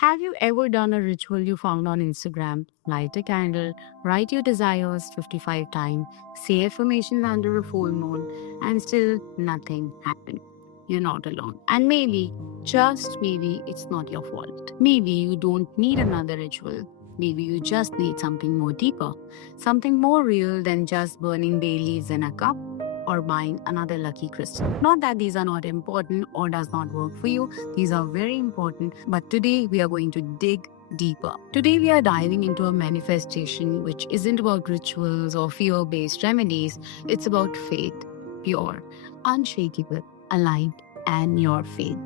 Have you ever done a ritual you found on Instagram? Light a candle, write your desires 55 times, say affirmations under a full moon, and still nothing happened. You're not alone. And maybe, just maybe, it's not your fault. Maybe you don't need another ritual. Maybe you just need something more deeper, something more real than just burning bay leaves in a cup or buying another lucky crystal. Not that these are not important or does not work for you. These are very important, but today we are going to dig deeper. Today we are diving into a manifestation which isn't about rituals or fear-based remedies. It's about faith, pure, unshakable, aligned, and your faith.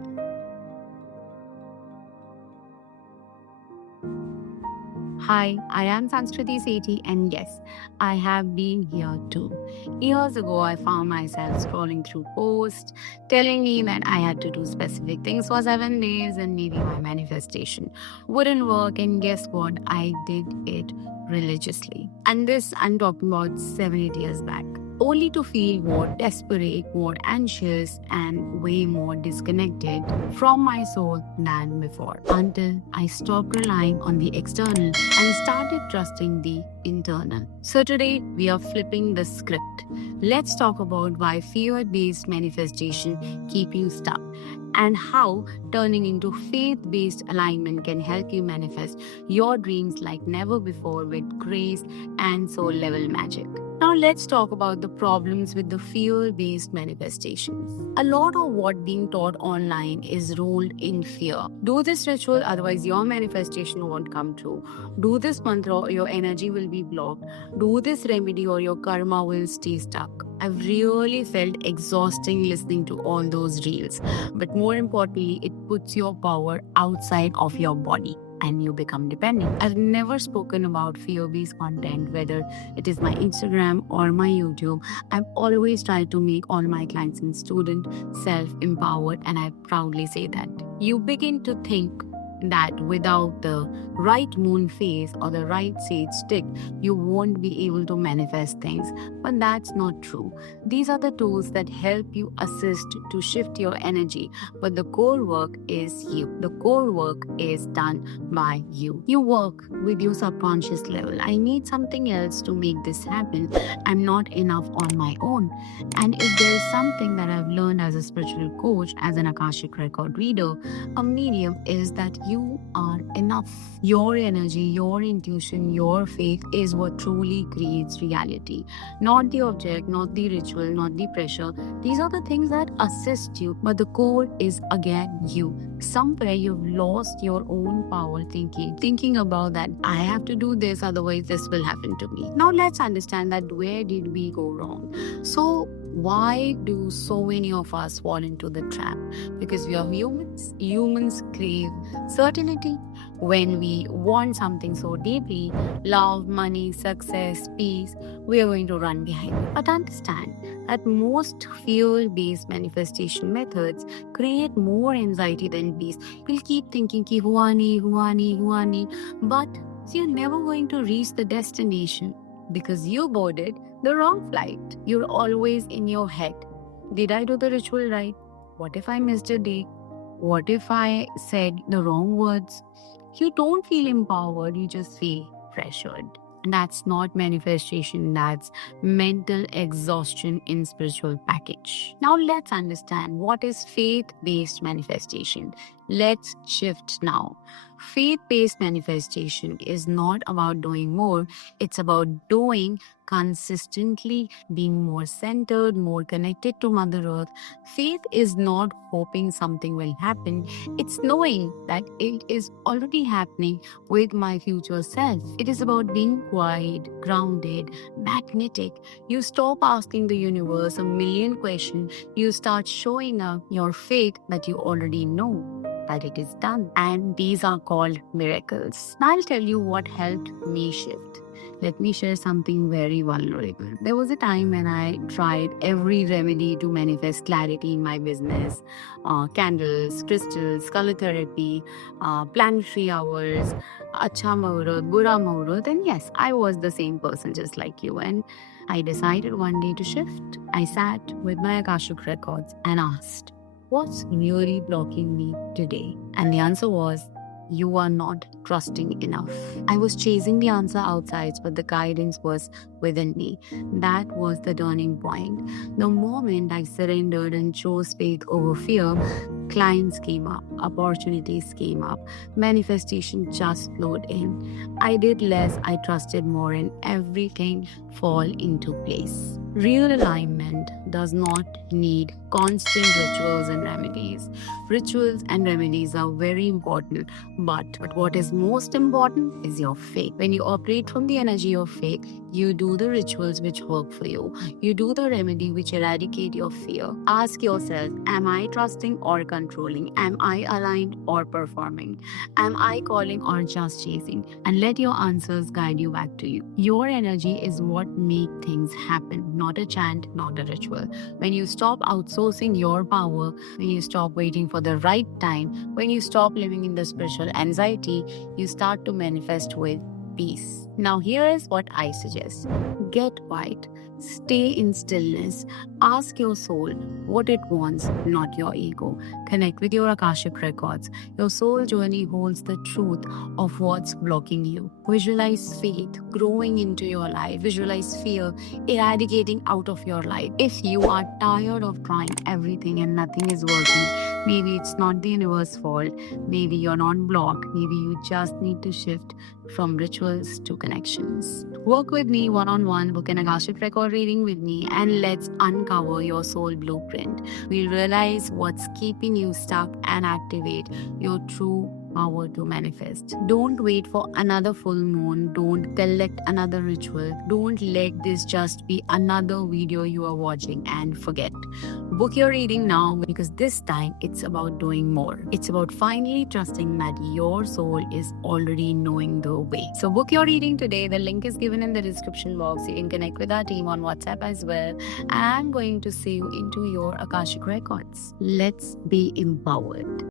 Hi, I am Sanskriti Sethi, and yes, I have been here too. Years ago, I found myself scrolling through posts telling me that I had to do specific things for 7 days and maybe my manifestation wouldn't work. And guess what? I did it religiously. And this, I'm talking about 7 8 years back. Only to feel more desperate, more anxious, and way more disconnected from my soul than before. Until I stopped relying on the external and started trusting the internal. So today we are flipping the script. Let's talk about why fear-based manifestation keep you stuck and how turning into faith-based alignment can help you manifest your dreams like never before with grace and soul level magic. Now let's talk about the problems with the fear-based manifestations. A lot of what being taught online is ruled in fear. Do this ritual, otherwise your manifestation won't come true. Do this mantra or your energy will be blocked. Do this remedy or your karma will stay stuck. I've really felt exhausting listening to all those reels. But more importantly, it puts your power outside of your body and you become dependent. I've never spoken about fear-based content, whether it is my Instagram or my YouTube. I've always tried to make all my clients and students self-empowered, and I proudly say that. You begin to think that without the right moon phase or the right sage stick, you won't be able to manifest things. But that's not true. These are the tools that help you assist to shift your energy. But the core work is you. The core work is done by you. You work with your subconscious level. I need something else to make this happen. I'm not enough on my own. And if there's something that I've learned as a spiritual coach, as an Akashic record reader, a medium, is that you are enough. Your energy, your intuition, your faith is what truly creates reality. Not the object, not the ritual, not the pressure. These are the things that assist you, but the core is again you. Somewhere you've lost your own power thinking about that I have to do this, otherwise this will happen to me. Now let's understand that where did we go wrong? So why do so many of us fall into the trap? Because we are humans. Humans crave certainty. When we want something so deeply, love, money, success, peace, we are going to run behind it. But understand that most fear-based manifestation methods create more anxiety than peace. We'll keep thinking ki hua nahi, but you're never going to reach the destination because you boarded the wrong flight. You're always in your head. Did I do the ritual right? What if I missed a day? What if I said the wrong words? You don't feel empowered, you just feel pressured. And that's not manifestation, that's mental exhaustion in spiritual package. Now let's understand what is faith-based manifestation. Let's shift now. Faith-based manifestation is not about doing more, it's about doing consistently, being more centered, more connected to Mother Earth. Faith is not hoping something will happen, it's knowing that it is already happening with my future self. It is about being quiet, grounded, magnetic. You stop asking the universe a million questions, you start showing up your faith that you already know that it is done. And these are called miracles. Now I'll tell you what helped me shift. Let me share something very vulnerable. There was a time when I tried every remedy to manifest clarity in my business. Candles, crystals, color therapy, planetary hours, acha muhurat, bura muhurat. And yes, I was the same person just like you. And I decided one day to shift. I sat with my Akashic records and asked, what's really blocking me today? And the answer was you are not trusting enough. I was chasing the answer outside, but the guidance was within me. That was the turning point. The moment I surrendered and chose faith over fear, clients came up, opportunities came up, manifestation just flowed in. I did less, I trusted more, and everything fall into place. Real alignment does not need constant rituals and remedies. Rituals and remedies are very important, but what is most important is your faith. When you operate from the energy of faith, you do the rituals which work for you. You do the remedy which eradicate your fear. Ask yourself, am I trusting or controlling? Am I aligned or performing? Am I calling or just chasing? And let your answers guide you back to you. Your energy is what makes things happen, not a chant, not a ritual. When you stop outsourcing your power, when you stop waiting for the right time, when you stop living in the spiritual anxiety, you start to manifest with peace. Now, here is what I suggest: get quiet, stay in stillness, ask your soul what it wants, not your ego. Connect with your Akashic records. Your soul journey holds the truth of what's blocking you. Visualize faith growing into your life, visualize fear eradicating out of your life. If you are tired of trying everything and nothing is working, maybe it's not the universe's fault, maybe you're not blocked, maybe you just need to shift from rituals to connections. Work with me one-on-one, book an Akashic record reading with me, and let's uncover your soul blueprint. We'll realize what's keeping you stuck and activate your true power to manifest. Don't wait for another full moon. Don't collect another ritual. Don't let this just be another video you are watching and forget. Book your reading now, because this time it's about doing more. It's about finally trusting that your soul is already knowing the way. So book your reading today. The link is given in the description box. You can connect with our team on WhatsApp as well. And I'm going to see you into your Akashic records. Let's be empowered.